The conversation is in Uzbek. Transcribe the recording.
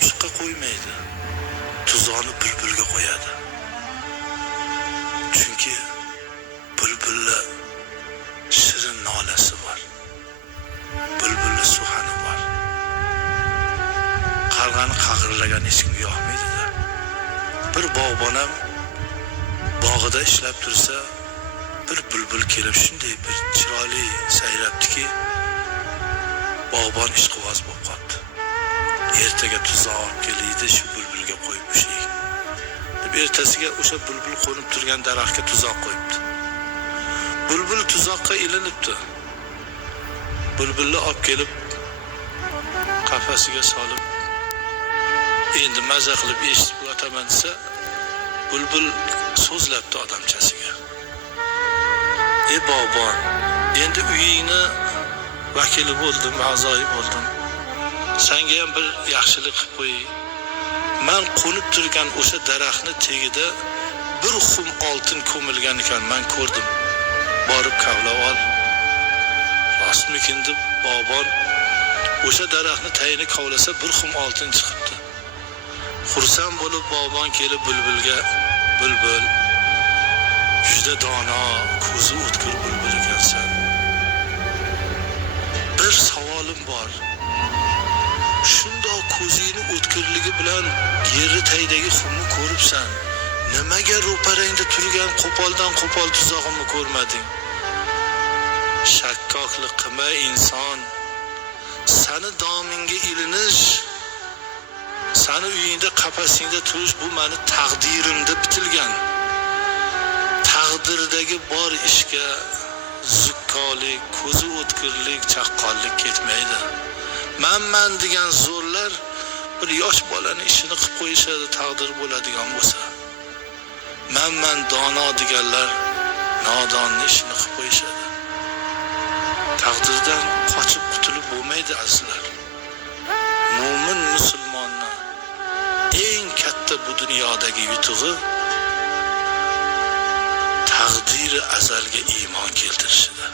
chumchuqqa qo'ymaydi, tuzog'ini bulbulga qo'yadi. Chunki bulbulda shirin nolasi bor, bulbulda suhani bor. Qarg'ani qag'irlagan hech kimga yoqmaydi-da. Bir bog'bon ham bog'ida ishlab tursa, bir bulbul kelib shunday bir chiroyli sayrabdiki, bog'bon ishqiboz bo'lib qoldi. Ertaga tuzoq olib keldi, shu bulbulga qo'yib ushlaydi. Deb ertasiga o'sha bulbul qo'nib turgan daraxtga tuzoq qo'yibdi. Bulbul tuzoqqa ilinibdi. Bulbulni olib kelib qafasiga solib, endi maza qilib eshitib o'taman desa, bulbul so'zlabdi odamchasiga. Ey bog'bon, endi uyingni vakili bo'ldim, a'zoyi bo'ldim. Senga ham bir yaxshilik qilib qo'y. Men qo'nib turgan o'sha daraxtni tagida bir xum oltin ko'milgan ekan, men ko'rdim. Borib kavlab ol. Rostmikin deb bog'bon o'sha daraxtni tagini kavlasa bir xum oltin chiqibdi. Xursand bo'lib bog'bon kelib bulbulga, bulbul, juda dono, ko'zi o'tkir bulbul ekansan. Bir savolim bor. Shundoq ko'zingni o'tkirligi bilan yerni tagidagi xumni ko'ribsan. Nimaga ro'parangda turgan qo'poldan qo'pol tuzog'imni ko'rmading? Shakkoklik qilma inson. Sani domingga ilinish, sani uyingda qafasingda turish bu meni taqdirimda bitilgan. Taqdirdagi bor ishga zukkolik, ko'zi o'tkirlik, chaqqonlik ketmaydi. Men degan zo'rlar bir yosh bolani ishini qilib qo'yishadi, taqdir bo'ladigan bo'lsa. Men dono deganlar nodonni ishini qilib qo'yishadi. Taqdirdan qochib qutulib bo'lmaydi azizlar. Mo'min musulmonni eng katta bu dunyodagi yutug'i taqdiri azalga iymon keltirishida.